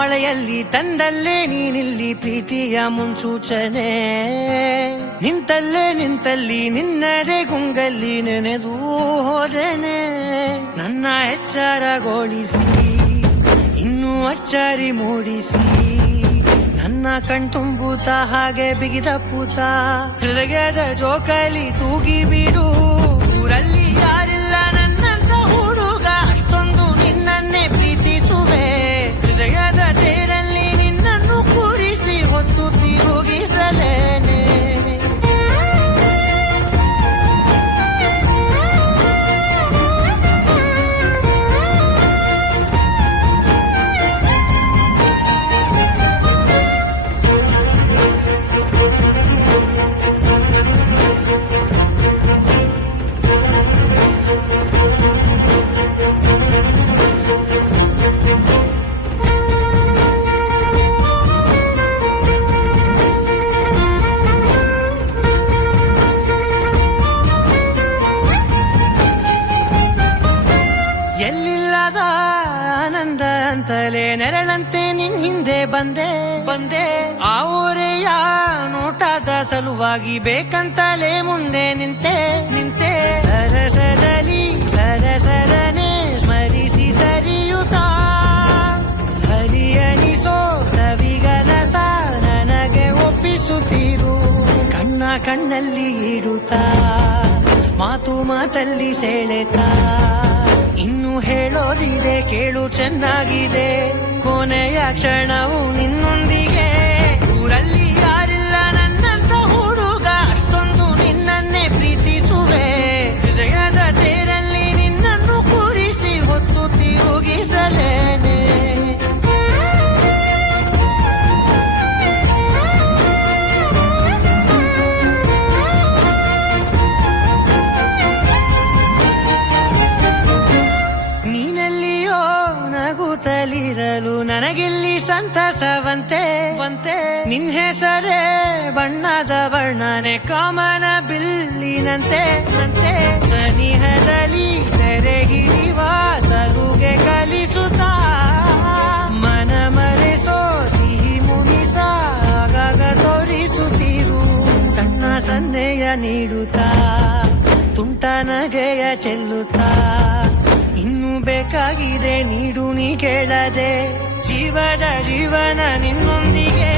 ಮಳೆಯಲ್ಲಿ ತಂದಲ್ಲೇ ನೀನಿಲ್ಲಿ ಪ್ರೀತಿಯ ಮುನ್ಸೂಚನೆ. ನಿಂತಲ್ಲಿ ನಿನ್ನದೇ ಗುಂಗಲ್ಲಿ ನೆನೆದು ಹೋದೆನೆ. ನನ್ನ ಎಚ್ಚರಗೊಳಿಸಿ ಇನ್ನೂ ಅಚ್ಚರಿ ಮೂಡಿಸಿ, ನನ್ನ ಕಣ್ತುಂಬುತ್ತ ಹಾಗೆ ಬಿಗಿದ ಪೂತ. ಹೃದಯದ ಜೋಕಾಲಿ ತೂಗಿ ಬಿಡು, ಊರಲ್ಲಿ ಯಾರಿಲ್ಲ ನನ್ನಂತ ಹುಡುಗ, ಅಷ್ಟೊಂದು ನಿನ್ನನ್ನೇ ಪ್ರೀತಿಸುವೆ. ಹೃದಯದ ತೇರಲ್ಲಿ ನಿನ್ನನ್ನು ಕೂರಿಸಿ ಹೊತ್ತು ತಿರುಗಿಸಲೇನೆ. ಎಲ್ಲಿಲ್ಲದ ಆನಂದ ಅಂತಲೇ ನೆರಳಂತೆ ನಿನ್ ಹಿಂದೆ ಬಂದೆ. ಆ ಊರೆಯ ನೋಟದ ಸಲುವಾಗಿ ಬೇಕಂತಲೇ ಮುಂದೆ ನಿಂತೆ. ಸರಸರನೆ ಸ್ಮರಿಸಿ ಸರಿಯುತ್ತಾ, ಸರಿಯನಿಸೋ ಸವಿಗನಸ ನನಗೆ ಒಪ್ಪಿಸುತ್ತೀರು. ಕಣ್ಣಲ್ಲಿ ಇಡುತ್ತಾ, ಮಾತಲ್ಲಿ ಸೆಳೆತಾ, ಇನ್ನು ಹೇಳೋದಿದೆ ಕೇಳು ಚೆನ್ನಾಗಿದೆ. ಕೊನೆಯ ಕ್ಷಣವು ನಿನ್ನೊಂದಿಗೆ, ಊರಲ್ಲಿ ಯಾರಿಲ್ಲ ನನ್ನಂತ ಹುಡುಗ, ಅಷ್ಟೊಂದು ನಿನ್ನನ್ನೇ ಪ್ರೀತಿಸುವೆ. ಹೃದಯದ ತೇರಲ್ಲಿ ನಿನ್ನನ್ನು ಕೂರಿಸಿ ಹೊತ್ತು ತಿರುಗಿಸಲೇನೆ. ನಗುತ್ತಲಿರಲು ನನಗಿಲ್ಲಿ ಸಂತಸವಂತೆ. ನಿನ್ ಹೆಸರೇ ಬಣ್ಣದ ವರ್ಣನೆ ಕಾಮನ ಬಿಲ್ಲಿನಂತೆ. ಸನಿಹದಲ್ಲಿ ಸೆರೆ ಹಿಡಿಯುವ ಸರುಗೆ ಕಲಿಸುತ್ತಾ, ಮನ ಮರೆಸೋ ಸಿಹಿ ಮುಗಿಸ ಆಗಾಗ ತೋರಿಸುತ್ತೀರು. ಸಣ್ಣ ಸನ್ನೆಯ ನೀಡುತ್ತಾ, ತುಂಟ ನಗೆಯ ಚೆಲ್ಲುತ್ತಾ, ಇನ್ನು ಬೇಕಾಗಿದೆ ನೀಡು ನೀ ಕೇಳದೆ. ಜೀವನ ನಿನ್ನೊಂದಿಗೆ